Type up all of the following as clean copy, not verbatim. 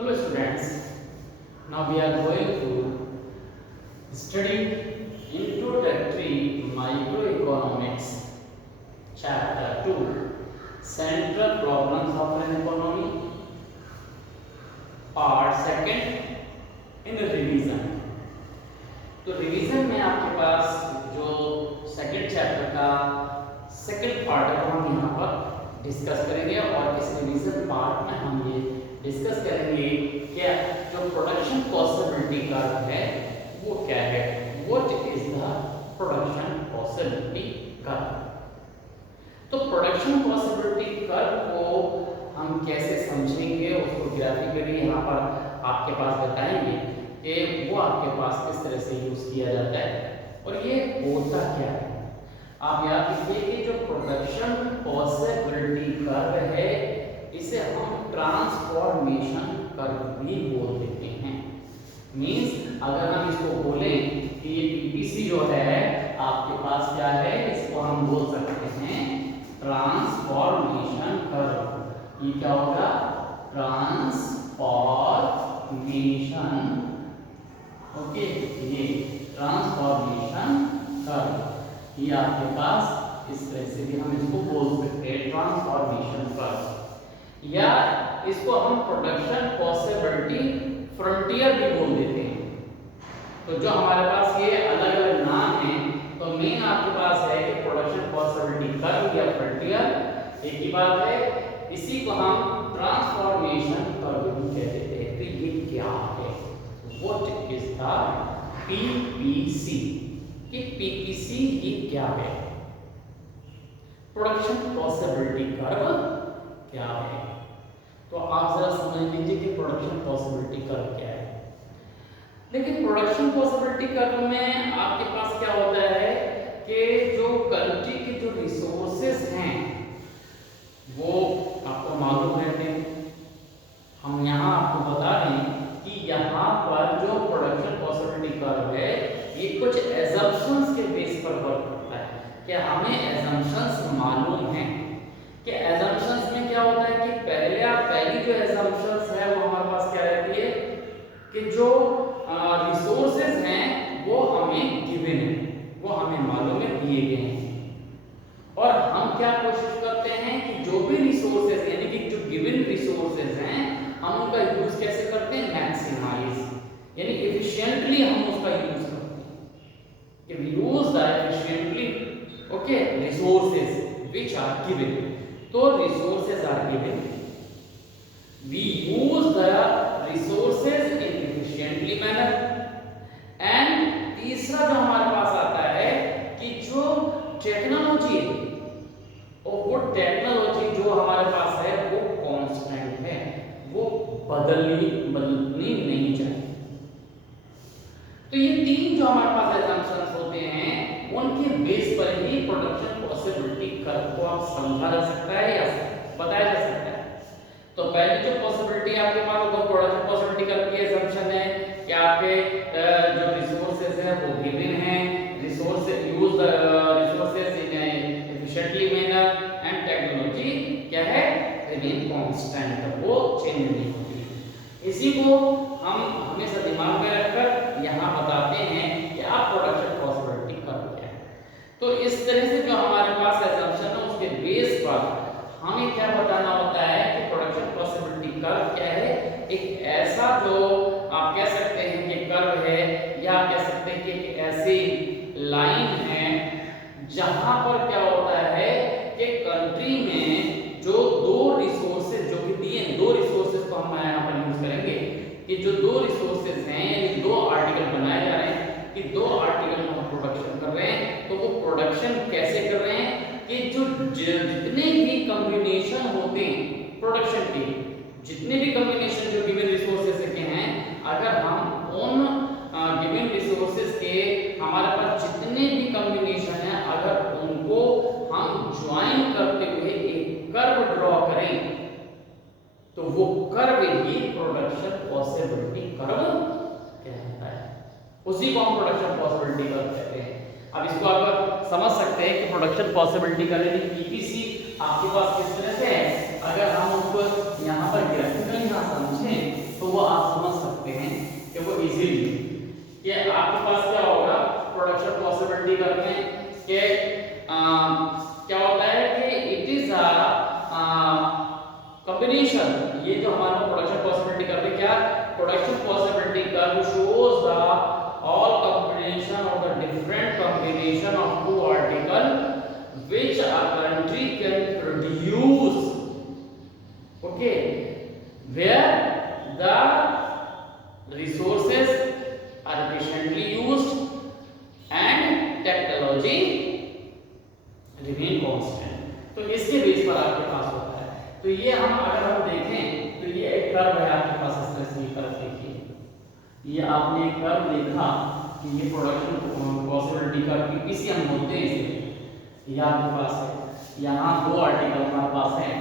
Hello students, now we are going to study Introductory Microeconomics Chapter 2 Central Problems of an Economy Part 2 in revision। तो revision में आपके पास जो second chapter का second part है वो हम यहाँ पर डिस्कस करेंगे और इस रिवीजन पार्ट में हम ये डिस्कस करेंगे कि जो प्रोडक्शन पॉसिबिलिटी कर्व है वो क्या है, what is the production possibility curve. तो प्रोडक्शन पॉसिबिलिटी कर्व को हम कैसे समझेंगे, उसको ग्राफिकली यहाँ पर आपके पास बताएंगे कि वो आपके पास किस तरह से यूज किया जाता है और ये होता क्या है। आप याद रखिए कि जो प्रोडक्शन पॉसिबिलिटी कर्व है इसे हम ट्रांसफॉर्मेशन कर्व भी बोल देते हैं। मींस अगर हम इसको बोलें कि ये पीपीसी जो है आपके पास क्या है, इसको हम बोल सकते हैं ट्रांसफॉर्मेशन कर्व। ये क्या होगा, ट्रांसफॉर्मेशन। ओके, ये ट्रांसफॉर्मेशन कर्व, ये आपके पास इस तरह से भी हम इसको बोल सकते हैं ट्रांसफॉर्मेशन कर्व, या इसको हम प्रोडक्शन पॉसिबिलिटी फ्रंटियर भी बोल देते हैं। तो जो हमारे पास ये अलग अलग नाम है, तो मेन आपके पास है कि प्रोडक्शन पॉसिबिलिटी कर्व या फ्रंटियर एक ही बात है। इसी को हम ट्रांसफॉर्मेशन कर्व भी कह देते हैं। तो ये क्या है, व्हाट इज द पीपीसी, कि पीपीसी ये क्या है, प्रोडक्शन पॉसिबिलिटी कर्व क्या है। तो आप जरा समझ लीजिए कि प्रोडक्शन पॉसिबिलिटी कर्व क्या है। लेकिन प्रोडक्शन पॉसिबिलिटी कर्व में आपके पास क्या होता है कि जो कंट्री के जो रिसोर्सेज हैं वो आपको मालूम रहते हैं। हम यहाँ आपको बता दें कि यहाँ पर जो प्रोडक्शन पॉसिबिलिटी कर्व है ये कुछ एजम्पशंस के बेस पर वर्क करता है कि हमें एजम्पशंस मालूम है कि एजम्पशंस में क्या होता है कि पहली जो एजम्पशंस है वो हमारे पास क्या रहती है कि जो रिसोर्सेज हैं वो हमें गिवन है, वो हमें मालूम है, दिए गए हैं। और हम क्या कोशिश करते हैं कि जो भी रिसोर्सेज यानी कि जो गिवन रिसोर्सेज हैं हम उनका यूज कैसे करते हैं, मैक्सिमाइज, यानी एफिशिएंटली हम उसका यूज करते हैं कि we use the efficiently okay resources which are given. तो resources are given, we use the resources in efficiently manner, and तीसरा जो हमारे पास आता है कि जो टेक्नोलॉजी है और वो टेक्नोलॉजी जो हमारे पास है वो कांस्टेंट है, वो बदलनी नहीं चाहिए। तो ये तीन जो हमारे पास एजम्पशंस होते हैं उनके बेस पर ही प्रोडक्शन पॉसिबिलिटी कर्व को आप समझा जा सकता है या बताया जा सकता है। तो पहली जो पॉसिबिलिटी आपके पास वो प्रोडक्शन पॉसिबिलिटी कर्व की असम्पशन है कि आपके जो रिसोर्सेज है वो गिवन है, resource use the resources in efficiently manner, and technology क्या है, रिमेन कांस्टेंट, वो चेंज नहीं होती। इसी को हम हमेशा दिमाग में रखकर यहाँ बताते हैं कि आप प्रोडक्शन पॉसिबिलिटी कर्व क्या है। तो इस तरह से जो हमारे पास एजम्पशन है उसके बेस पर हमें क्या बताना होता है कि प्रोडक्शन पॉसिबिलिटी कर्व क्या है, एक ऐसा जो आप कह सकते हैं कि कर्व है, या आप कह सकते हैं कि एक ऐसी लाइन है जहां पर क्या होता है कि कंट्री में जो दो रिसोर्सेज जो कि दिए, दो रिसोर्सेज को हम यहाँ पर यूज करेंगे कि जो दो रिसोर्सेज हैं यानी दो आर्टिकल बनाए जा रहे हैं कि दो आर्टिकल में हम प्रोडक्शन कर रहे हैं। तो वो प्रोडक्शन कैसे कर रहे हैं कि जो जितने भी कॉम्बिनेशन होते हैं प्रोडक्शन के, जितने भी कॉम्बिनेशन जो गिवन रिसोर्सेज के हैं, अगर हम उन गिवन रिसोर्सेज के हमारे पास जितने भी कॉम्बिनेशन हैं अगर उनको हम ज्वाइन करते हुए एक कर्व ड्रॉ करें तो वो कर्व ही प्रोडक्शन पॉसिबिलिटी कर्व कहलाता है, उसी को हम प्रोडक्शन पॉसिबिलिटी कर्व कहते हैं। अब इसको आप समझ सकते हैं कि प्रोडक्शन पॉसिबिलिटी कर्व यानी पीपीसी आपके पास किस तरह से है। अगर हम उसको यहाँ पर ग्राफिकली ना समझें तो वो आप समझ सकते हैं कि वो इजीली कि आपके पास क्या होगा प्रोडक्शन पॉसिबिलिटी करने के क्या होता है कि इट इज अ कॉम्बिनेशन। ये जो हमारा प्रोडक्शन पॉसिबिलिटी करने क्या production possibility curve shows the all combination of the different combination of two article which a country can produce, okay, where the resources are efficiently used and technology remain constant। तो इसके base पर आपके पास होता है। तो ये अगर हम देखें तो ये एक कर्व है आपके पास, इस तरह से ये कर्व देखिए, ये आपने एक कर्व देखा कि ये प्रोडक्शन पॉसिबिलिटी का पीपीसी हम बोलते हैं इसे। ये आपके पास है, यहाँ दो आर्टिकल हमारे पास हैं।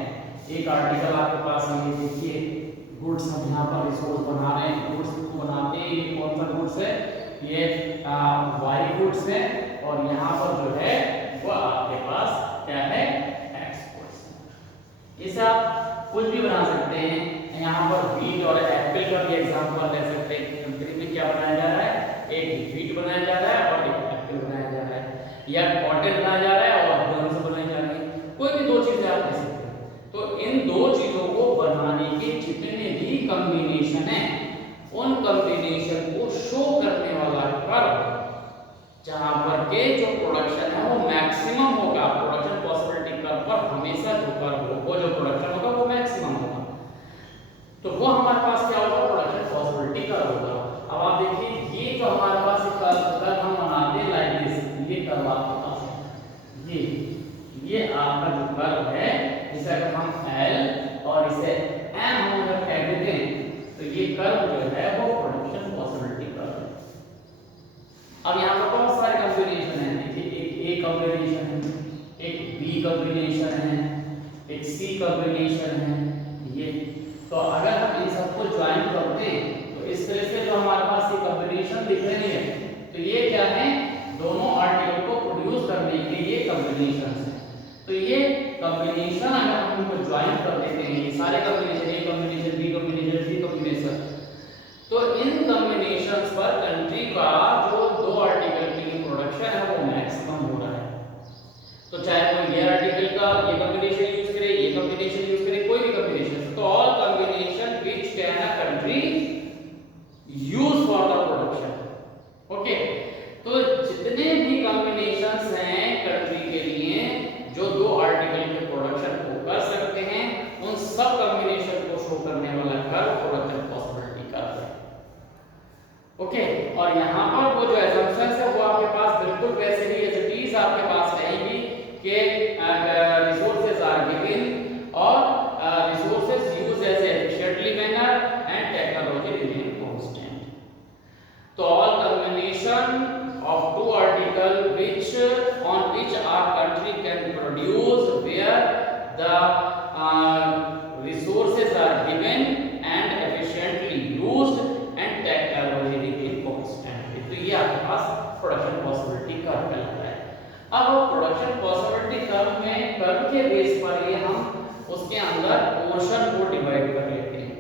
एक आर्टिकल आपके पास है, ये देखिए गुड्स हम यहाँ पर रिसोर्स बना रहे हैं, गुड्स को बनाते हैं। ये कौन सा गुड्स है, ये वाई गुड्स है, और यहाँ पर जो है वो आपके पास क्या है एक्स गुड्स। इसे आप कुछ भी बना सकते हैं। यहाँ पर व्हीट और एप्पल का भी एग्जांपल ले सकते हैं। कंट्री में क्या बनाया जा रहा है, एक व्हीट बनाया जा रहा है और एक एप्पल बनाया जा रहा है, या कॉटन बनाया जा रहा है और गन्स बनाई जा रही है। कोई भी दो चीजें आप ले सकते हैं। तो इन दो चीजों को बनाने के जितने भी कॉम्बिनेशन है, उन कॉम्बिनेशन को शो करने वाला कर्व, जहां पर के जो प्रोडक्शन है वो मैक्सिमम होगा। प्रोडक्शन पॉसिबिलिटी कर्व पर हमेशा जो कर्व हो, जो प्रोडक्शन होगा वो मैक्सिमम होगा। तो वो हमारे पास क्या होगा, प्रोडक्शन पॉसिबिलिटी कर्व होगा। अब आप देखिए ये जो हमारे पास एक कर्व हम बनाते हैं लाइक दिस, ये कर्व आपके पास है, ये आपका जो कर्व है, जिसे अगर हम L और इसे M हम अगर कह देते हैं तो ये कर्व जो है वो प्रोडक्शन पॉसिबिलिटी कर्व है। अब यहाँ पर बहुत सारे कॉम्बिनेशन हैं। देखिए एक A कॉम्बिनेशन है, एक B कॉम्बिनेशन है, एक C कॉम्बिनेशन है। ये तो अगर हम इन सबको ज्वाइन करते हैं तो इस तरह से जो हमारे पास ये कॉम्बिनेशन दिख रही है, तो ये क्या है, दोनों आर्टिकल को प्रोड्यूस करने के लिए कॉम्बिनेशन है। तो ये कॉम्बिनेशन अगर हम इनको ज्वाइन कर देते हैं, ये सारे combination, A combination, B combination, C combination, तो इन कॉम्बिनेशंस पर कंट्री का जो दो आर्टिकल की प्रोडक्शन है वो मैक्सिमम हो रहा है। तो चाहे वो ये आर्टिकल का ये कॉम्बिनेशन यूज करे, ये कॉम्बिनेशन यूज करे, कोई भी कॉम्बिनेशन, तो all combination which can a country use for the production. Okay, तो जितने भी कॉम्बिनेशंस हैं कंट्री के लिए जो दो आर्टिकल के प्रोडक्शन को कर सकते हैं, उन सब कॉम्बिनेशन को शो करने वाला कर्व प्रोडक्शन पॉसिबिलिटी कर्व है। ओके, और यहाँ पर वो जो assumptions है वो आपके पास बिल्कुल वैसे ही एज इट इज आपके पास रहेगी कि resources are given और resources used as efficiently manner and technology remain constant। तो all combination of two article which on which our country can produce where the resources are given and efficiently used and technology remain constant। तो ये आपके पास production possibility curve कहलाता है। अब production possibility curve में curve के base पर ही हम उसके अंदर पोर्शन को डिवाइड कर लेते हैं।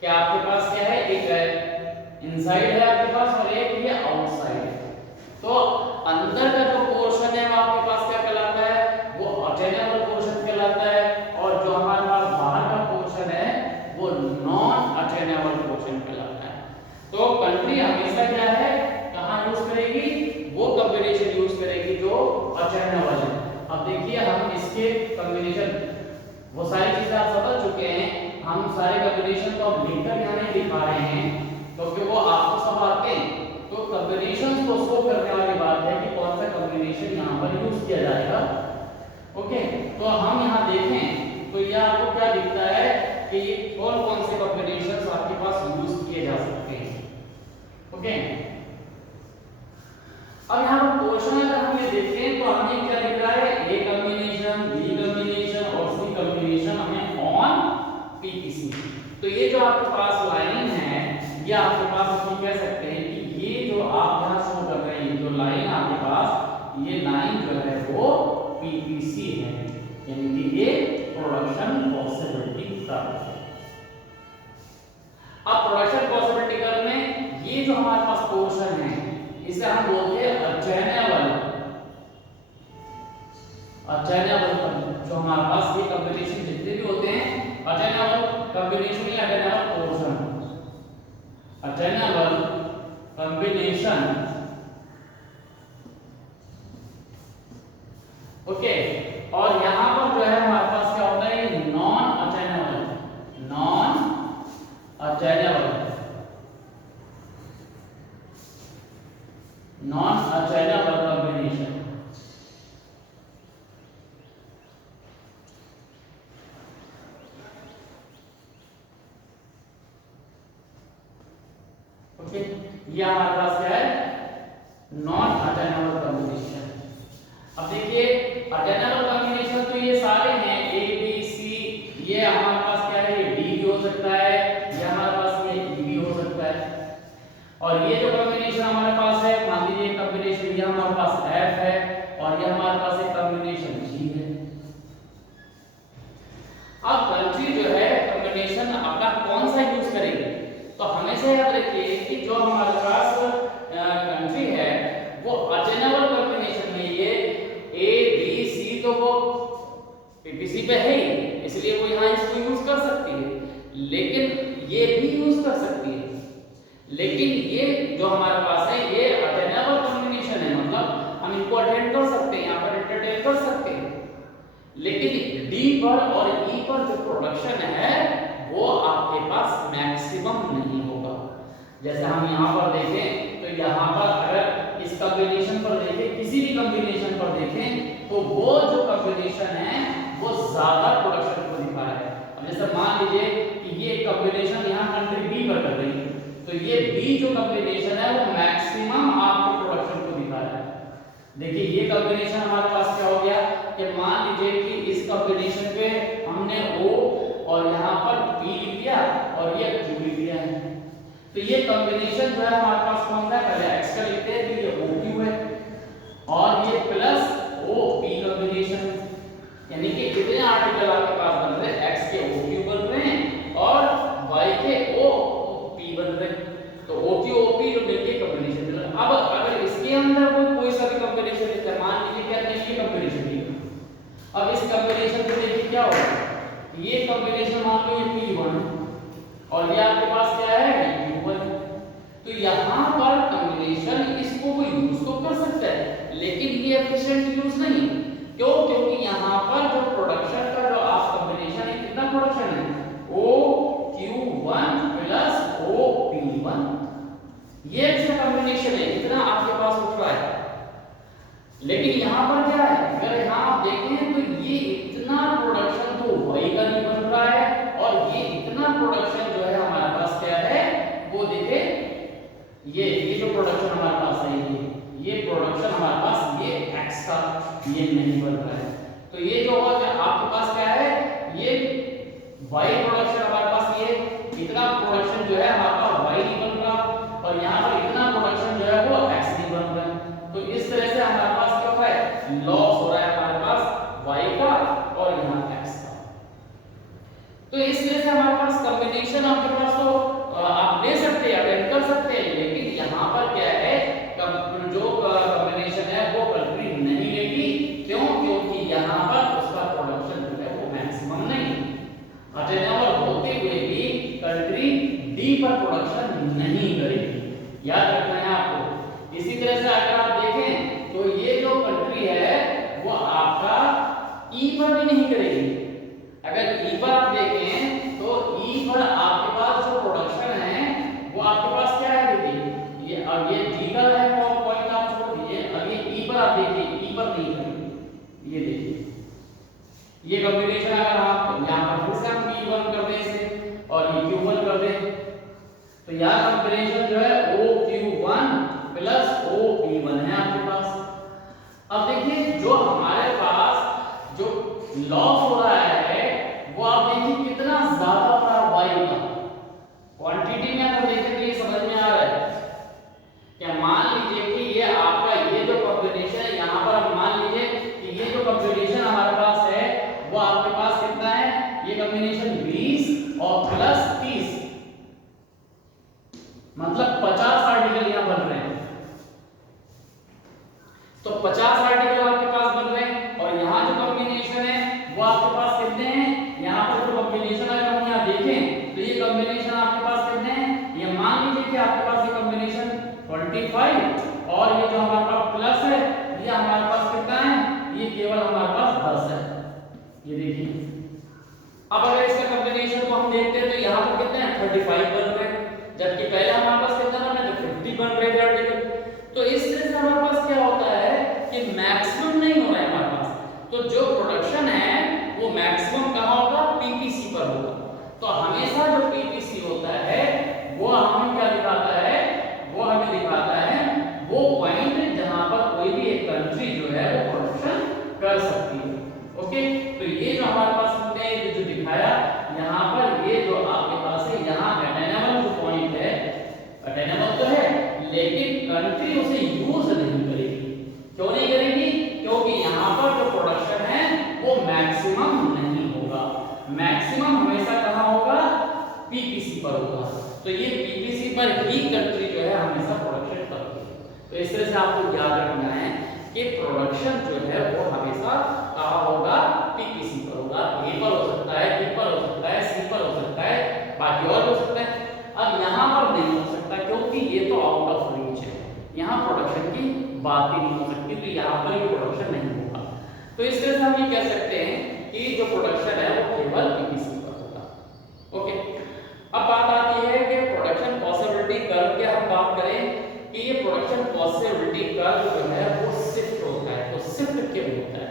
कि आपके पास क्या है, एक है इनसाइड है आपके पास और एक ये आउटसाइड है। तो अंदर का जो पोर्शन है वो आपके पास क्या कहलाता है, वो अटेनेबल पोर्शन कहलाता है, और जो हमारे पास बाहर का पोर्शन है वो नॉन अटेनेबल पोर्शन कहलाता है। तो कंट्री हमेशा क्या है, कहां यूज करेगी, वो कॉम्बिनेशन यूज करेगी जो अटेनेबल है। अब देखिए हम इसके कॉम्बिनेशन वो सारी चीजें आप समझ चुके हैं। हम सारे कॉम्बिनेशन को अब लिखकर यहाँ नहीं दिखा रहे हैं क्योंकि वो आपको सब आते हैं। तो कॉम्बिनेशंस को शो करने वाली बात है कि कौन सा कॉम्बिनेशन यहाँ पर यूज किया जाएगा। ओके, तो हम यहाँ देखें तो ये आपको क्या दिखता है कि कौन कौन से कॉम्बिनेशंस आपके पास यूज किए जा सकते हैं। ओके, अब यहाँ पर पोर्शन अगर हम ये देखें तो हमें क्या दिख रहा है, ए कॉम्बिनेशन, बी कॉम्बिनेशन और सी कॉम्बिनेशन हमें ऑन पीपीसी। तो ये जो आपके पास लाइन है, ये आपके पास हम कह सकते हैं कि ये जो आप यहाँ शो कर रहे हैं, जो लाइन आपके पास, ये लाइन जो है वो पीपीसी है, यानी कि ये प्रोडक्शन पॉसिबिलिटी कर्व है। अब प्रोडक्शन पॉसिबिलिटी कर्व में ये जो हमारे पास पोर्शन है इसे हम बोलते हैं अचेनेबल जो हमारे पास ये कॉम्बिनेशन जितने भी होते हैं अचेनेबल कॉम्बिनेशन या अचेनेबल पोर्शन, अचेनेबल कॉम्बिनेशन, ओके। और यहां पर जो है हमारे पास क्या होता है, नॉन अचेनेबल कॉम्बिनेशन। ओके, ये हमारे पास क्या है, नॉन अचेनेबल कॉम्बिनेशन। अब देखिए अचेनेबल कॉम्बिनेशन तो ये सारे हैं ए बी सी, ये हमारे पास क्या है, ये डी भी हो सकता है, ये हमारे पास ये ई भी हो सकता है। और ये जो कॉम्बिनेशन हमारे पास है, मान लीजिए कॉम्बिनेशन ये हमारे पास एफ है और ये हमारे पास एक कॉम्बिनेशन जी है। अब कंट्री जो है कॉम्बिनेशन अपना कौन सा यूज करेंगे, तो हमेशा याद रखिए कि जो हमारे पास कंट्री है वो अचेनेबल कॉम्बिनेशन में ये ए बी सी तो वो पीपीसी पे है ही, इसलिए वो यहाँ इसको यूज कर सकती है, लेकिन ये भी यूज कर सकती है। लेकिन ये जो हमारे पास है ये अटेनेबल कॉम्बिनेशन है, मतलब हम इनको अटेंड कर सकते हैं, यहाँ पर एंटरटेन कर सकते हैं। लेकिन डी पर और ई पर जो प्रोडक्शन है वो आपके पास मैक्सिमम नहीं होगा। जैसे हम यहाँ पर देखें तो यहाँ पर अगर इस कॉम्बिनेशन पर देखें, किसी भी कॉम्बिनेशन पर देखें तो वो जो कॉम्बिनेशन है वो ज्यादा प्रोडक्शन को दिखा रहा है। अब जैसे मान लीजिए कि ये कॉम्बिनेशन यहाँ कंट्री बी पर कर रही है, तो ये बी जो कॉम्बिनेशन है वो मैक्सिमम आपके प्रोडक्शन को दिखा रहा है। देखिए ये कॉम्बिनेशन हमारे पास क्या हो गया कि मान लीजिए कि इस कॉम्बिनेशन पे हमने O और यहाँ पर P लिख दिया और ये Q लिख दिया है, तो ये कॉम्बिनेशन जो है हमारे पास कौन सा है, पहले x का लिखते हैं, तो ये OQ है और ये प्लस OP कॉम्बिनेशन, यानी कि कितने आर्टिकल आपके पास बन रहे हैं, x के OQ बन रहे हैं और y के OP बन रहे हैं, तो OQ OP जो मिलके कॉम्बिनेशन बन रहा है। अब अगर इसके अंदर कोई सा भी कॉम्बिनेशन लिखते हैं, मान लीजिए क्या ये कॉम्बिनेशन लिखा, अब इस कॉम्बिनेशन को देखिए क्या होगा, ये कॉम्बिनेशन मान लो ये P1 और ये आपके पास क्या है Q1, तो यहाँ पर कॉम्बिनेशन इसको कोई यूज तो कर सकता है, लेकिन ये एफिशिएंट यूज नहीं। क्यों? क्योंकि यहाँ पर जो प्रोडक्शन का जो आप कॉम्बिनेशन है, कितना प्रोडक्शन है, OQ1 प्लस OP1, ये अच्छा कॉम्बिनेशन है, इतना आपके पास उठ रहा है। लेकिन यहाँ पर क्या है, अगर यहाँ आप देखें तो ये इतना प्रोडक्शन तो y का नहीं बन रहा है और ये इतना प्रोडक्शन जो है हमारे पास क्या है वो देखे, ये जो प्रोडक्शन हमारे पास है ये प्रोडक्शन हमारे पास ये x का ये नहीं बन रहा है। तो ये जो होगा आपके पास क्या है, ये y प्रोडक्शन हमारे पास ये इतना प्रोडक्शन जो है हमारे पास y नहीं बन रहा और यहाँ पर इतना प्रोडक्शन जो है वो x नहीं बन रहा है। तो इस तरह से हमारे पास क्या हो रहा है, लॉस हो रहा है हमारे पास y का और यहाँ x का। तो इस तरह से हमारे पास कॉम्बिनेशन आपके पास तो आप ले सकते हैं, अटेंड कर सकते हैं, लेकिन यहाँ पर क्या है, जो कॉम्बिनेशन है वो कंट्री नहीं लेगी। क्यों? क्योंकि यहाँ पर उसका प्रोडक्शन जो है वो मैक्सिमम नहीं, अटेनेबल होते हुए भी कंट्री डी पर प्रोडक्शन नहीं करेगी, याद रखना है आपको। इसी तरह से अगर आप देखें तो ये जो कंट्री है वो आपका ई पर भी नहीं करेगी। अगर ई पर आप देखें तो ई पर आपके पास जो प्रोडक्शन है वो आपके पास क्या है, देखिए ये अब ये डी का है पॉइंट आप छोड़ दीजिए, अब ये ई पर आप देखिए, ई पर नहीं करेंगे। ये देखिए ये कॉम्बिनेशन अगर आप यहाँ पर फिर से हम P1 कर दें इसे और ये Q1 कर दें, तो यहाँ कॉम्बिनेशन जो है OQ1 प्लस OP1 है आपके पास। अब देखिए जो हमारे पास जो लॉस हो रहा है वो आप देखिए कितना ज्यादा हो रहा है y का, क्वांटिटी में अगर देखें तो ये समझ में आ रहा है क्या, मान लीजिए कि ये आपका ये जो कॉम्बिनेशन है, यहाँ पर हम मान लीजिए कि ये जो कॉम्बिनेशन हमारे पास है वो आपके पास कितना है, ये कॉम्बिनेशन 20 और प्लस 30, कॉम्बिनेशन अगर हम यहाँ देखें तो ये कॉम्बिनेशन आपके पास कितने हैं, ये मान लीजिए कि आपके पास ये कॉम्बिनेशन 25 और ये जो हमारे पास प्लस है ये हमारे पास कितना है, ये केवल हमारे पास 10 है। ये देखिए अब अगर इसका कॉम्बिनेशन को हम देखते हैं तो यहाँ पर कितने हैं 35 बन रहे हैं, जबकि पहले हमारे पास कितना बना तो 50 बन रहे थे आर्टिकल। तो इस तरह से हमारे पास क्या होता है कि मैक्सिमम नहीं हो रहा है हमारे पास, तो जो प्रोडक्शन है वो मैक्सिमम कहाँ होगा, पीपीसी पर होगा। तो हमेशा जो पीपीसी होता है वो हमें क्या दिखाता है, वो हमें दिखाता है वो पॉइंट जहां पर कोई भी एक कंट्री जो है वो प्रोडक्शन कर सकती है। ओके, तो ये जो हमारे पास हमने जो दिखाया यहाँ पर, ये जो आपके पास है यहाँ अटेनेबल जो पॉइंट है, अटेनेबल तो है लेकिन कंट्री उसे यूज नहीं करेगी। क्यों नहीं करेगी, क्योंकि यहाँ पर जो प्रोडक्शन है वो मैक्सिमम नहीं होगा, मैक्सिमम हमेशा कहाँ होगा, पीपीसी पर होगा। तो ये पीपीसी पर ही कंट्री जो है हमेशा प्रोडक्शन करती है। तो इस तरह से आपको याद रखना है कि प्रोडक्शन जो है वो हमेशा कहाँ होगा, पीपीसी पर होगा। ए पर हो सकता है, बी पर हो सकता है, सी पर हो सकता है, बाकी और हो सकता है। अब यहाँ पर नहीं हो सकता क्योंकि ये तो आउट ऑफ रीच है, यहाँ प्रोडक्शन की बात ही नहीं हो सकती, तो यहाँ पर ये प्रोडक्शन नहीं होगा। तो इस तरह से हम ये कह सकते हैं कि जो प्रोडक्शन है वो केवल पीपीसी पर होगा। ओके, अब बात आती है कि प्रोडक्शन पॉसिबिलिटी कर्व के हम बात करें कि ये प्रोडक्शन पॉसिबिलिटी कर्व जो है वो शिफ्ट होता है। तो शिफ्ट क्यों होता है,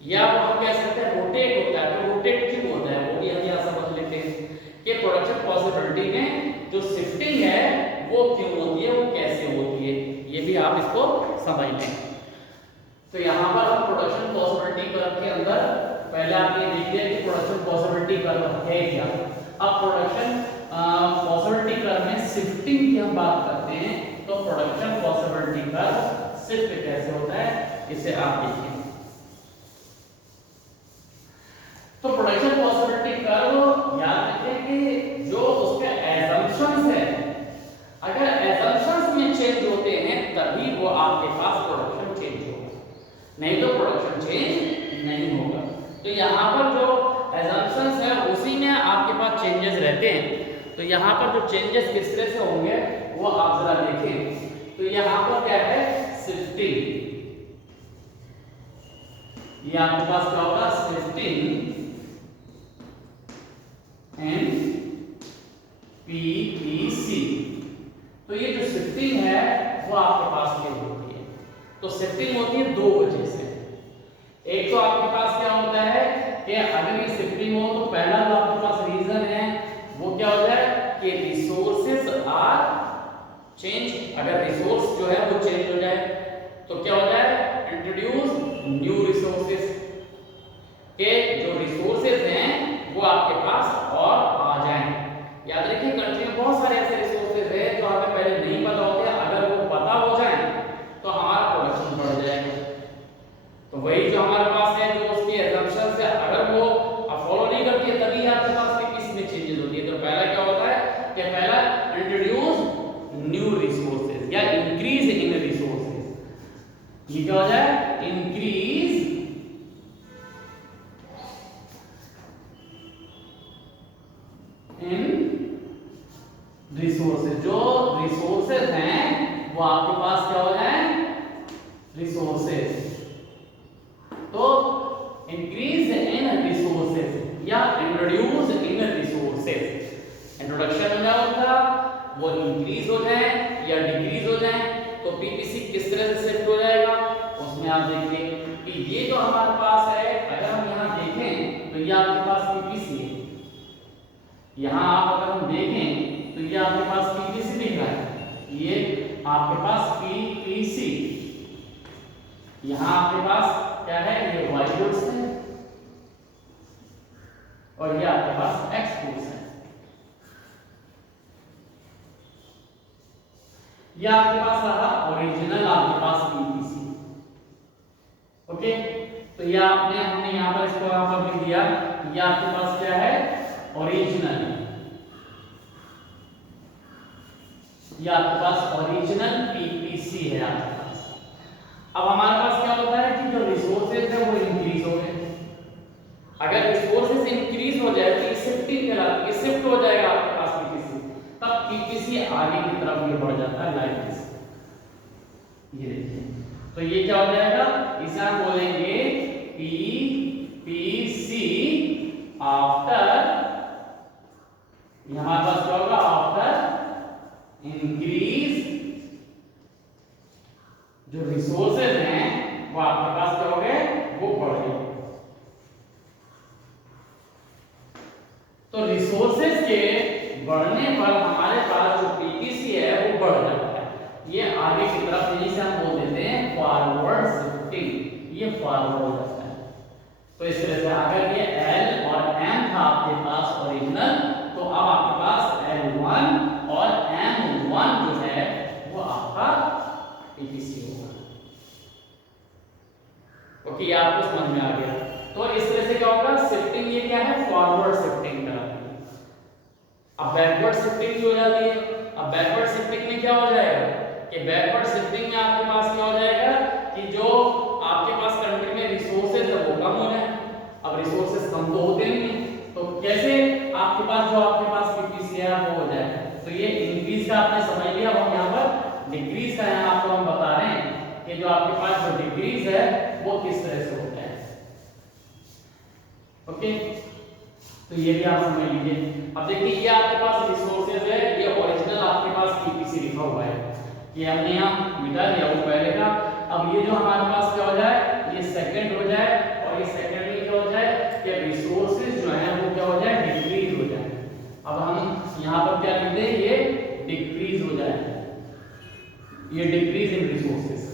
या वो हम कह सकते हैं रोटेट होता है। तो रोटेट क्यों होता है वो भी हम यहाँ समझ लेते हैं कि प्रोडक्शन पॉसिबिलिटी में जो शिफ्टिंग है वो क्यों होती है, वो कैसे होती है, ये भी आप इसको समझ लें। तो यहाँ पर हम प्रोडक्शन पॉसिबिलिटी कर्व के अंदर पहले आपने देख लिया कि प्रोडक्शन पॉसिबिलिटी कर्व है क्या। अब प्रोडक्शन पॉसिबिलिटी कर्व में शिफ्टिंग की हम बात करते हैं, तो प्रोडक्शन पॉसिबिलिटी कर्व शिफ्ट कैसे होता है इसे आप देखिए। तो प्रोडक्शन पॉसिबिलिटी कर्व याद रखें कि जो उसके एजम्पशंस है, अगर एजम्पशंस में चेंज होते हैं तभी वो आपके पास प्रोडक्शन चेंज होगा, नहीं तो प्रोडक्शन चेंज नहीं होगा। तो यहाँ पर जो एजम्पशंस है उसी में आपके पास चेंजेस रहते हैं। तो यहाँ पर जो चेंजेस किस तरह से होंगे वो आप जरा देखें। तो यहाँ पर क्या है, शिफ्टिंग, ये आपके पास क्या होगा, शिफ्टिंग एंड पीपीसी। तो ये जो शिफ्टिंग है वो आपके पास क्या होती है, तो शिफ्टिंग होती है दो वजह से। एक तो आपके पास क्या होता है कि अगर ये शिफ्टिंग हो तो पहला जो आपके पास रीजन है वो क्या हो जाए कि रिसोर्सेज आर चेंज। अगर रिसोर्स जो है वो चेंज हो जाए तो क्या हो जाए, इंट्रोड्यूस न्यू रिसोर्सेज, के जो रिसोर्सेज हैं वो आपके पास और आ जाएं। याद रखिए कंट्री में बहुत सारे ऐसे रिसोर्सेज हैं जो हमें पहले नहीं पता होते, अगर वो पता हो जाए तो हमारा प्रोडक्शन बढ़ जाएगा। तो वही जो हमारे पास है, जो उसकी एजम्पशंस है, अगर वो फॉलो नहीं करती है तभी आपके पास किस में चेंजेस होती है। तो पहला क्या होता है कि पहला इंट्रोड्यूस न्यू रिसोर्सेज या इंक्रीज इन रिसोर्सेज। ये क्या हो जाए, इंक्रीज इन रिसोर्सेज। जो रिसोर्सेज हैं वो आपके पास क्या हो जाए, रिसोर्सेज। तो इंक्रीज इन रिसोर्सेज या इंट्रोड्यूस इन रिसोर्सेज। इंट्रोडक्शन हो जाए उनका, वो इंक्रीज हो जाए या डिक्रीज हो जाए, तो पीपीसी किस तरह से शिफ्ट हो जाएगा उसमें आप देखिए कि ये जो हमारे पास है, अगर हम यहाँ देखें तो ये आपके पास पीपीसी है। यहाँ आप अगर हम देखें तो ये आपके पास पीपीसी दिख रहा है, ये आपके पास पीपीसी। यहाँ आपके पास क्या है, ये वाई गुड्स है और ये आपके पास एक्स गुड्स है। ये आपके पास रहा ओरिजिनल आपके पास पीपीसी। ओके, तो ये हमने यहाँ पर इसको यहाँ पर लिख दिया, ये आपके पास क्या है, ओरिजिनल। ये आपके पास ओरिजिनल पीपीसी है आपके पास। अब हमारे पास क्या होता है कि जो रिसोर्सेज है वो इंक्रीज हो गए। अगर रिसोर्सेज इंक्रीज हो जाए तो इससे शिफ्टिंग कहलाती है, शिफ्ट हो जाएगा आपके पास पीपीसी, तब पीपीसी आगे की तरफ ये बढ़ जाता है लाइक दिस। ये देखिए, तो ये क्या हो जाएगा, इसे हम बोलेंगे पीपीसी आफ्टर, ये हमारे पास क्या होगा, आफ्टर इंक्रीज जो रिसोर्सेज हैं वो आपके पास क्या हो गए, वो बढ़ गए। तो रिसोर्सेज के बढ़ने पर हमारे पास जो पीपीसी है वो बढ़ जाता है, ये आगे की तरफ, जिसे हम बोल देते हैं फॉरवर्ड शिफ्टिंग, ये फॉरवर्ड हो जाता है। तो इस तरह से अगर ये L और M था आपके पास ओरिजिनल, तो अब आपके पास L1 और M1 जो है वो आपका पीपीसी होगा। ओके, ये आपको समझ में आ गया। तो इस तरह से क्या होगा, शिफ्टिंग ये क्या है, फॉरवर्ड शिफ्टिंग कराती है। अब बैकवर्ड शिफ्टिंग भी हो जाती है। अब बैकवर्ड शिफ्टिंग में क्या हो जाएगा कि बैकवर्ड शिफ्टिंग में आपके पास क्या हो जाएगा कि जो आपके पास कंट्री में रिसोर्सेज है वो कम हो जाए। अब रिसोर्सेज कम तो होते नहीं है, तो कैसे आपके पास जो आपके पास पीपीसी है वो हो जाए। तो ये इंक्रीज का आपने समझ लिया, हम यहाँ पर डिक्रीज का यहाँ आपको हम बता रहे हैं कि जो आपके पास जो डिक्रीज है वो किस तरह से होता है। ओके, तो ये भी आप समझ लीजिए। अब देखिए, ये आपके पास रिसोर्सेज है, ये ओरिजिनल आपके पास पीपीसी लिखा हुआ है, ये हमने यहाँ मिटा दिया वो पहले का। अब ये जो हमारे पास क्या हो जाए, ये सेकंड हो जाए, और ये सेकंड में क्या हो जाए कि रिसोर्सेज जो है वो क्या हो जाए, डिक्रीज हो जाए। अब हम यहाँ पर क्या लिखते हैं, ये डिक्रीज हो जाए, ये डिक्रीज इन रिसोर्सेज।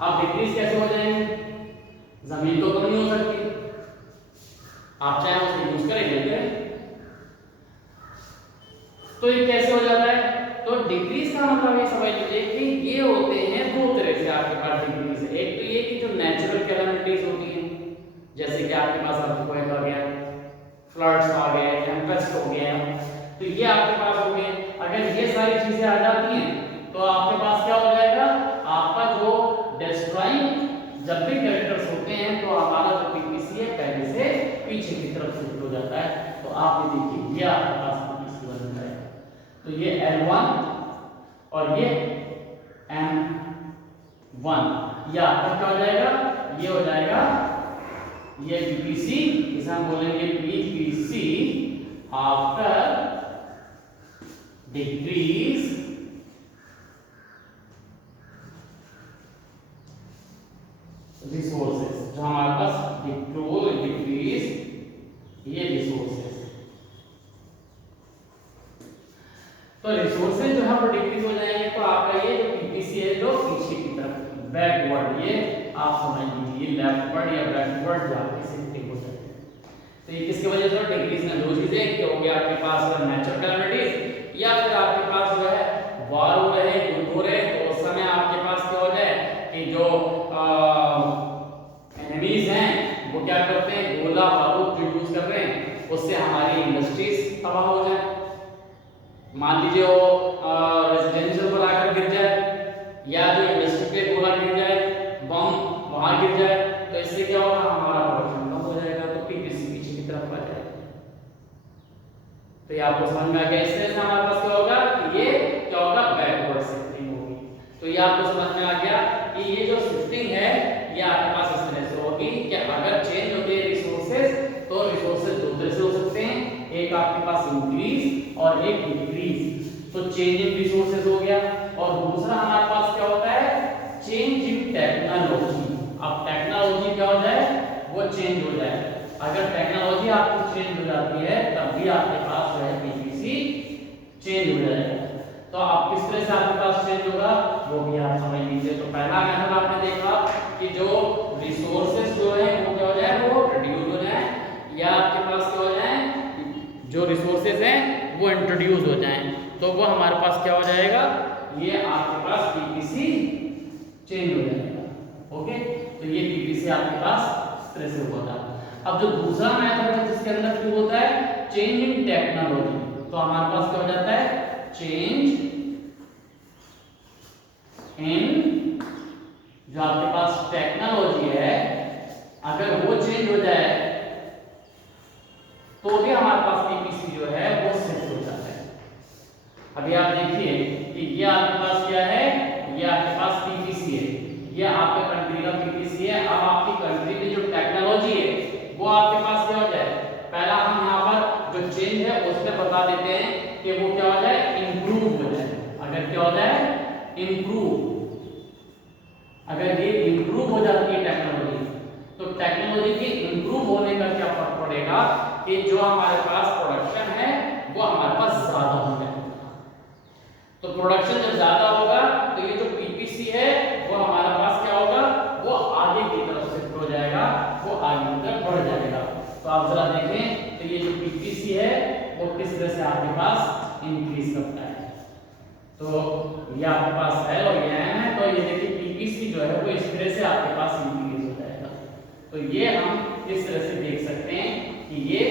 अब डिक्रीज कैसे हो जाएंगे, जमीन तो कम नहीं हो सकती, आप चाहे उसको यूज करें लेते, तो ये कैसे हो जाता है। तो डिक्रीज का मतलब ये समझ लीजिए कि ये होते हैं दो तरह से आपके पास डिक्रीज है। एक तो ये कि जो नेचुरल कैलामिटीज होती हैं, जैसे कि आपके पास अर्थक्वेक आ गया, फ्लड्स आ गए, टेम्पेस्ट हो गया, तो ये आपके पास हो गए। अगर ये सारी चीजें आ जाती हैं तो आपके पास क्या हो जाएगा, आपका जो डिस्ट्रॉइंग जब भी कैरेक्टर्स होते हैं तो हमारा जो पीपीसी है पहले से पीछे की तरफ शिफ्ट हो जाता है। तो आप ये देखिए, ये आपके पास पीपीसी बनता है, तो ये L1 और ये M1, ये आपका क्या हो जाएगा, ये हो जाएगा ये पीपीसी, इसे हम बोलेंगे पीपीसी आफ्टर डिक्रीज रिसोर्सेज, जो हमारे पास डिक्रीज ये रिसोर्सेज। तो रिसोर्सेज जो है वो डिक्रीज हो जाएंगे, तो आपका ये पीपीसी है जो पीछे की तरफ बैकवर्ड, ये आप समझ लीजिए लेफ्टवर्ड या बैकवर्ड जो आपकी शिफ्टिंग हो जाती है। तो ये किसकी वजह से डिक्रीज में दो चीजें, एक हो गया आपके पास नेचुरल कैलामिटीज, या फिर आपके पास जो है वार हो रहे, युद्ध हो रहे, तो उस समय आपके पास क्या हो जाए कि जो एनिमीज हैं वो क्या करते हैं, गोला बारूद जो यूज कर रहे हैं उससे हमारी इंडस्ट्रीज तबाह हो जाए। मान लीजिए वो रेजिडेंशियल पर आकर गिर जाए, या जो इंडस्ट्री पे गोला गिर जाए, बम वहां गिर जाए, तो इससे क्या होगा, हमारा प्रोडक्शन कम हो जाएगा, तो पीपीसी पीछे की तरफ आ जाएगा। तो ये आपको समझ में आ गया। इस तरह से हमारे पास क्या होगा, ये क्या होगा, बैकवर्ड शिफ्टिंग होगी। तो ये आपको समझ में आ गया कि ये जो शिफ्टिंग है ये आपके पास इस तरह से होगी कि अगर चेंज होते हैं रिसोर्सेज, तो रिसोर्सेज दो तरह से हो सकते हैं, एक आपके पास इंक्रीज और एक डिक्रीज। तो चेंज इन रिसोर्सेज हो गया, और दूसरा हमारे पास क्या होता है, चेंज इन टेक्नोलॉजी। अब टेक्नोलॉजी क्या हो जाए, वो चेंज हो जाए। अगर टेक्नोलॉजी आपकी चेंज हो जाती है तब भी आपके पास जो है पीपीसी चेंज हो जाएगा। तो आप किस तरह से आपके पास चेंज होगा वो भी आप समझ लीजिए। तो पहला मेथड आपने देखा कि जो रिसोर्सेज जो है वो क्या हो जाए, वो रिड्यूस हो जाए, या आपके पास क्या हो जाए, जो रिसोर्सेज हैं वो इंट्रोड्यूस हो जाएं, तो वो हमारे पास क्या हो जाएगा, ये आपके पास पीपीसी चेंज हो जाएगा। ओके, तो ये पीपीसी आपके पास इस तरह से होता है। अब जो दूसरा मेथड है जिसके अंदर क्या होता है, चेंज इन टेक्नोलॉजी, तो हमारे पास क्या हो जाता है, चेंज इन जो आपके पास टेक्नोलॉजी है, अगर वो चेंज हो जाए तो भी हमारे पास पीपीसी अभी आप देखिए कि ये आपके पास क्या है, ये आपके पास पीपीसी है, ये आपके कंट्री का पीपीसी है। अब आपकी कंट्री की जो टेक्नोलॉजी है वो आपके पास क्या हो जाए, पहला हम यहाँ पर जो चेंज है उसमें बता देते हैं कि वो क्या हो जाए, इंप्रूव हो जाए। अगर क्या हो जाए, इंप्रूव, अगर ये इंप्रूव हो जाती है टेक्नोलॉजी, तो टेक्नोलॉजी के इंप्रूव होने का क्या फर्क पड़ेगा कि जो हमारे पास प्रोडक्शन है वो हमारे पास ज्यादा हो जाएगा। तो प्रोडक्शन जब ज्यादा होगा तो ये जो पीपीसी है वो हमारे पास क्या होगा, वो आगे की तरफ शिफ्ट हो जाएगा, वो आगे की तरफ बढ़ जाएगा। तो आप जरा देखें तो ये जो पीपीसी है वो किस तरह से आपके पास इंक्रीज करता है। तो ये आपके पास है और ये एम है, तो ये देखिए पीपीसी जो है वो इस तरह से आपके पास इंक्रीज हो जाएगा। तो ये हम इस तरह से देख सकते हैं कि ये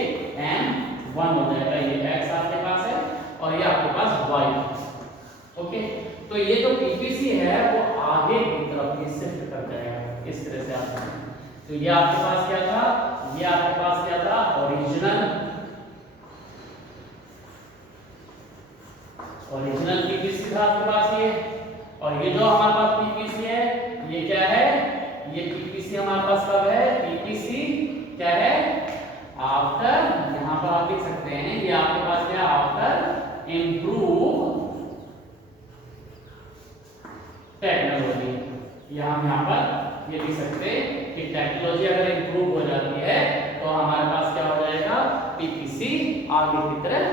m1 हो जाएगा, ये x आपके पास है और ये आपके पास y। ओके, तो ये जो पीपीसी है वो आगे की तरफ ही शिफ्ट कर जाएगा, इस तरह से आप। तो ये आपके पास क्या था, ये आपके पास क्या था, ओरिजिनल पीपीसी था आपके पास ये। और ये जो हमारे पास पीपीसी है ये क्या है, ये पीपीसी हमारे पास कब है, पीपीसी क्या है, आफ्टर, यहां पर आप लिख सकते हैं ये आपके पास क्या, आफ्टर इंप्रूव टेक्नोलॉजी। यहाँ पर ये लिख सकते हैं कि टेक्नोलॉजी अगर इंप्रूव हो जाती है तो हमारे पास क्या हो जाएगा, पीपीसी आगे की तरफ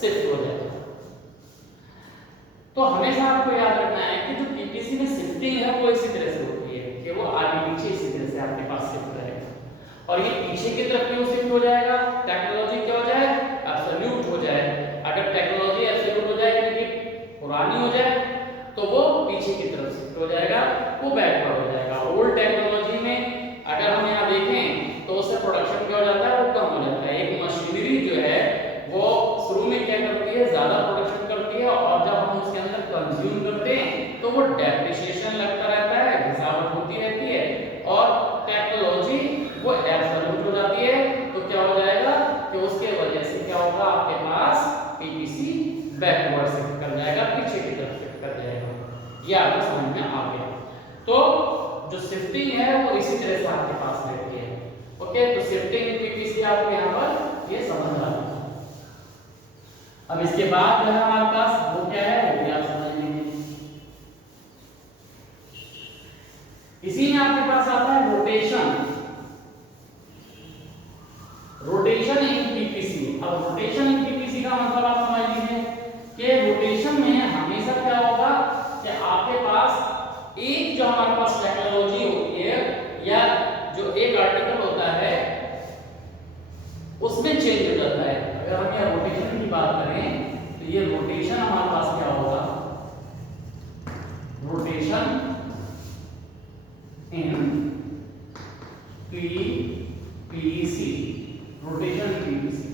शिफ्ट हो जाएगा। तो हमेशा आपको याद रखना है कि जो पीपीसी में शिफ्टिंग है वो इसी तरह से होती है कि वो आगे पीछे इसी तरह से आपके पास शिफ्ट रहेगा। और ये पीछे की तरफ क्यों शिफ्ट हो जाएगा, टेक्नोलॉजी क्या हो जाए, एब्सोल्यूट हो जाए। अगर टेक्नोलॉजी एब्सोल्यूट हो जाए यानी कि पुरानी हो जाए तो वो पीछे की तरफ शिफ्ट हो जाएगा, वो बैकवर्ड हो जाएगा। ओल्ड टेक्नोलॉजी में अगर हम यहाँ देखें तो उससे प्रोडक्शन क्या हो जाता है, वो कम हो जाता है। एक मशीनरी जो है वो शुरू में क्या करती है, ज्यादा प्रोडक्शन करती है और जब हम उसके अंदर कंज्यूम करते हैं तो वो डेप्रिसिएशन लगता रहता है, घिसावट होती रहती है और टेक्नोलॉजी वो एब्सोल्यूट हो जाती है। तो क्या हो जाएगा कि उसके वजह से क्या होगा, आपके पास पीपीसी बैकवर्ड शिफ्ट कर जाएगा, पीछे की तरफ शिफ्ट कर जाएगा। ये आपको समझ में आ गया। तो जो शिफ्टिंग है वो इसी तरह से आपके पास रहती है। ओके, तो शिफ्टिंग पीपीसी आपको यहाँ पर ये समझ आ गया। अब इसके बाद जो है हमारे पास वो क्या है, वो भी आप समझ लेंगे। इसी में आपके पास आता है रोटेशन, रोटेशन इन पीपीसी। अब रोटेशन इन पीपीसी का मतलब आप समझ लीजिए कि रोटेशन में हमेशा क्या होगा कि आपके पास एक जो हमारे पास टेक्नोलॉजी होती है या जो एक आर्टिकल होता है उसमें चेंज हो जाता है। अगर हम यहाँ रोटेशन की बात करें तो ये रोटेशन हमारे पास क्या होगा, रोटेशन इन पीपीसी, रोटेशन इन पीपीसी।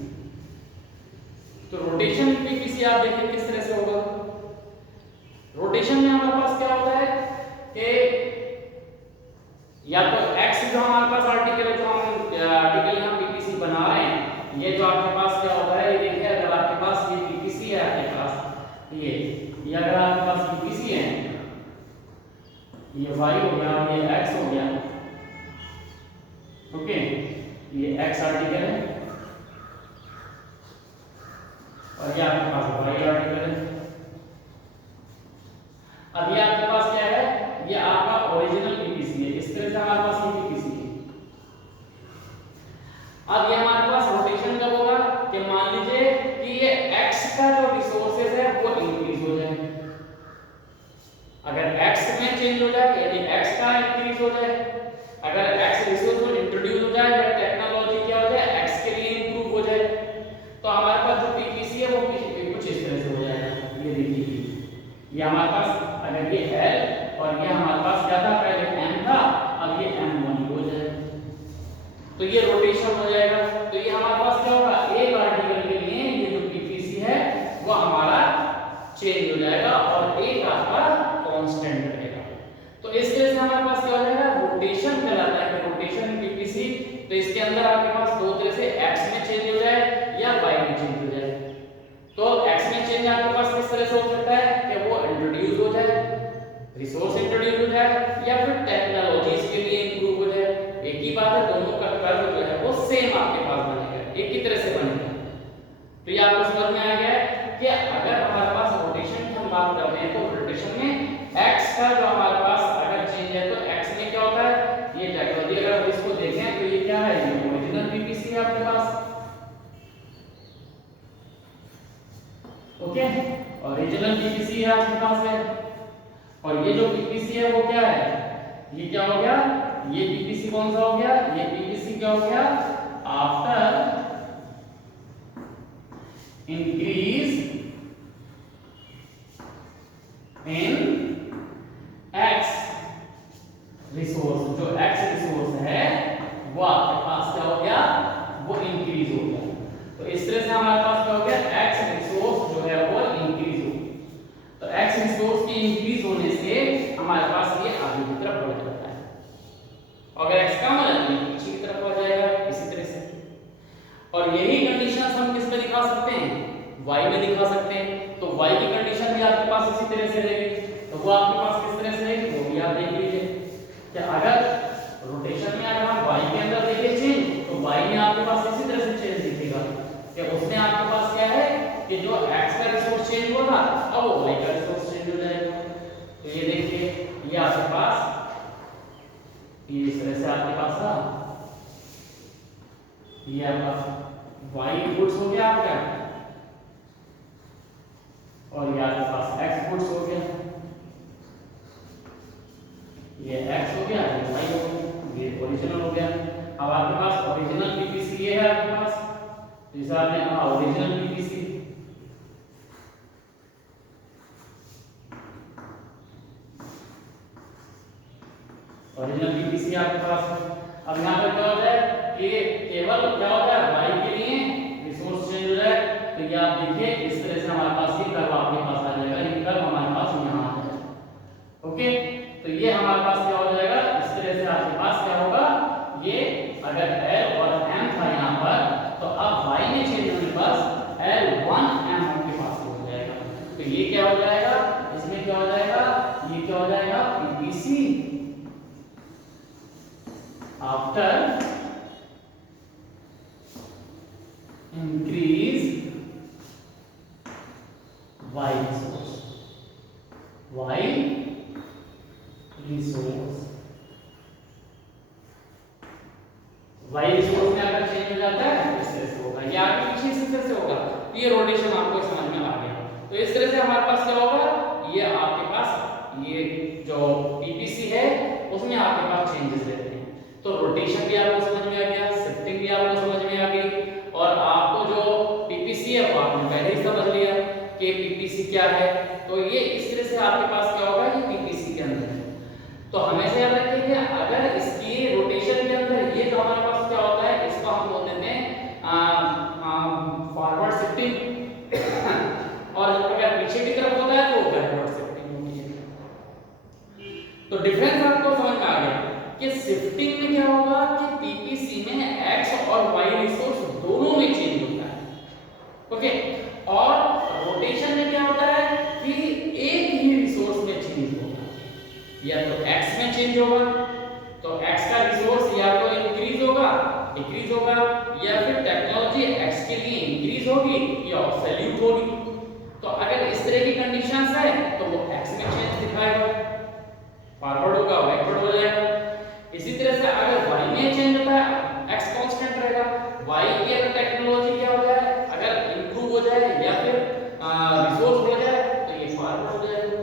तो रोटेशन इन पीपीसी आप देखिए किस तरह से होगा। रोटेशन में हमारे पास क्या होता है कि या तो x जो हमारे पास आर्टिकल है, जो हम आर्टिकल यहाँ पीपीसी बना रहे हैं, ये जो आपके पास क्या होता है, ये देखिए अगर आपके पास ये पीपीसी है, आपके पास ये अगर आपके पास पीपीसी है, ये y हो गया, ये x हो गया। ओके, ये x आर्टिकल है और ये आपके पास y आर्टिकल है। अब ये आपके पास क्या है, ये आपका ओरिजिनल पीपीसी है, इस तरह से हमारे पास ये पीपीसी है। अब ये हमारे पास रोटेशन कब होगा कि मान लीजिए कि ये x का जो रिसोर्सेज है वो इंक्रीज हो जाए। अगर x में चेंज हो जाए यानी x का इंक्रीज हो जाए, अगर x रिसोर्स को इंट्रोड्यूस हो जाए या टेक्नोलॉजी क्या हो जाए x के लिए इंप्रूव हो जाए, तो हमारे पास जो पीपीसी है वो कुछ इस तरह से हो जाएगा। ये देखिए ये हमारे पास अगर ये L और ये हमारे पास क्या था, पहले M था, अब ये M1 हो जाएगा, तो ये रोटेशन हो जाएगा। तो ये हमारे पास क्या होगा, एक आर्टिकल के लिए ये जो पीपीसी है वो हमारा चेंज हो जाएगा और एक आपका कांस्टेंट रहेगा। तो इस तरह से हमारे पास क्या हो जाएगा, रोटेशन कहलाता है, रोटेशन पीपीसी। तो इसके अंदर आपके पास दो तरह से x में चेंज हो जाए या y में चेंज हो जाए। तो x में चेंज आपके पास किस तरह से होता रिसोर्स इंट्रोड्यूस हो जाए या फिर टेक्नोलॉजीज के लिए इंप्रूव हो जाए, एक ही बात है, दोनों का कर्व जो है वो सेम आपके पास बनेगा, एक ही तरह से बनेगा। तो ये आपको समझ में आ गया है कि अगर हमारे पास रोटेशन की हम बात कर रहे हैं तो रोटेशन में एक्स का जो हमारे पास अगर चेंज है तो एक्स में क्या होता है, ये टेक्नोलॉजी अगर हम इसको देखें तो ये क्या है, ये ओरिजिनल पीपीसी है आपके पास, ओके, ओरिजिनल पीपीसी है आपके पास है। और ये जो पीपीसी है वो क्या है, ये क्या हो गया, ये पीपीसी कौन सा हो गया, ये पीपीसी क्या हो गया, after increase in x resource, जो एक्स रिसोर्स है वो आपके पास क्या हो गया, वो इंक्रीज हो गया। तो इस तरह से हमारे पास क्या हो गया, एक्स रिसोर्स जो है वो इंक्रीज हो गया। तो एक्स रिसोर्स के इंक्रीज होने से हमारे पास ये आगे की तरफ बढ़ जाता है, अगर एक्स कम हो जाती है पीछे की तरफ आ जाएगा, इसी तरह से। और यही कंडीशंस हम किस पे दिखा सकते हैं, y में दिखा सकते हैं। तो y की कंडीशन भी आपके पास इसी तरह से रहेगी, तो वो आपके पास किस तरह से रहेगी वो भी आप देख लीजिए कि अगर रोटेशन में अगर हम y के अंदर देखें चेंज तो y में आपके पास इसी तरह से चेंज दिखेगा कि उसमें आपके पास क्या है कि जो x का रिसोर्स चेंज हुआ था अब वो y का रिसोर्स चेंज हो जाएगा। तो ये देखिए ये आपके पास ये इस तरह से आपके पास था, ये आपका y इनपुट्स हो गया आपका और ये आपके पास x इनपुट्स हो गया, ये x हो गया ये y हो गया, ये ओरिजिनल हो गया। अब आपके पास ओरिजिनल पीपीसी ये है आपके पास, जैसे आपने कहा ओरिजिनल पीपीसी, ओरिजिनल पीपीसी आपके पास है। अब यहाँ पर क्या होता है कि केवल क्या होता है y के लिए रिसोर्स चेंज हो जाए, तो ये आप देखिए इस तरह से हमारे पास ये कर्व आपके पास आ जाएगा, ये कर्व हमारे पास यहाँ आ जाएगा, ओके। तो ये हमारे पास क्या हो जाएगा, इस तरह से आपके पास क्या होगा, ये अगर L और M था यहाँ पर तो अब y में चेंज होने पर L1M आपके पास हो जाएगा। तो ये क्या हो जाएगा, इसमें क्या हो जाएगा, ये क्या हो जाएगा PPC after increase y resource, y resource, y resource में अगर चेंज हो जाता है इस तरह से होगा, ये आगे पीछे इस तरह से होगा। तो ये रोटेशन आपको समझ में आ गया। तो इस तरह से हमारे पास क्या होगा, ये आपके पास ये जो पीपीसी है उसमें आपके पास चेंजेस रहते हैं। तो रोटेशन भी आपको समझ में आ गया, शिफ्टिंग भी आपको समझ में आ गई, और आपको जो पीपीसी है वो आपने पहले ही समझ लिया कि पीपीसी क्या है। तो ये इस तरह से आपके पास क्या होगा, ये पीपीसी के अंदर है। तो हमेशा याद रखिए कि अगर इसकी रोटेशन के अंदर ये जो हमारे पास क्या होता है इसको हम बोल देते हैं फॉरवर्ड शिफ्टिंग और अगर पीछे की तरफ होता है तो बैकवर्ड शिफ्टिंग होती है। तो डिफरेंस आपको समझ में आ गया कि शिफ्टिंग में क्या होगा कि पीपीसी में x और y रिसोर्स दोनों में चेंज होता है, ओके। और रोटेशन में क्या होता है कि एक ही रिसोर्स में चेंज होगा, या तो x में चेंज होगा तो x का रिसोर्स या तो इंक्रीज होगा डिक्रीज होगा, या फिर टेक्नोलॉजी x के लिए इंक्रीज होगी या ऑब्सोल्यूट होगी। तो अगर इस तरह की कंडीशंस है तो वो x में चेंज दिखाएगा, फॉरवर्ड होगा बैकवर्ड हो जाएगा। इसी तरह से अगर y में चेंज होता है x कांस्टेंट रहेगा, y की अगर टेक्नोलॉजी क्या हो जाए अगर इंप्रूव हो जाए या फिर रिसोर्स हो जाए तो ये फॉरवर्ड हो जाएगा।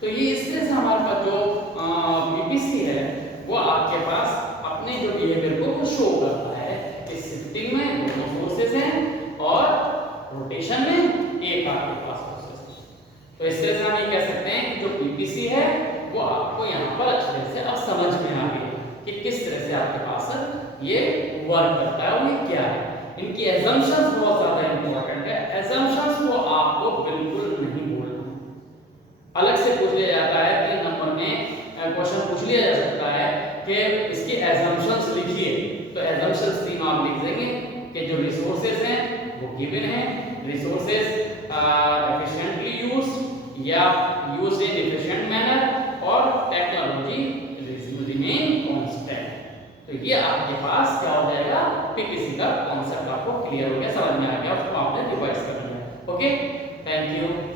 तो ये इस तरह से हमारे पास जो पीपीसी है वो आपके पास अपने जो बिहेवियर को वो शो करता है कि शिफ्टिंग में दोनों सोर्सेस हैं और रोटेशन में एक आपके पास सोर्सेस है। तो इस तरह से हम ये कह सकते हैं कि जो पीपीसी है वो आपको यहाँ पर अच्छी तरह से अब समझ में आ गई कि किस तरह से आपके पास ये वर्क करता है और ये क्या है। इनकी assumptions बहुत ज्यादा इंपॉर्टेंट है, assumptions को आपको बिल्कुल नहीं बोलना। अलग से पूछ लिया जाता है 3 नंबर में क्वेश्चन पूछ लिया जा सकता है कि इसकी assumptions लिखिए, तो assumptions 3 आप लिख देंगे कि जो रिसोर्सेज हैं वो गिवन है, रिसोर्सेज एफिशिएंटली यूज्ड या यूज्ड इन ये आपके पास क्या हो जाएगा, पीपीसी का कॉन्सेप्ट आपको क्लियर हो गया, समझ में आ गया, उसको आपने रिवाइज करना है। Okay, thank you.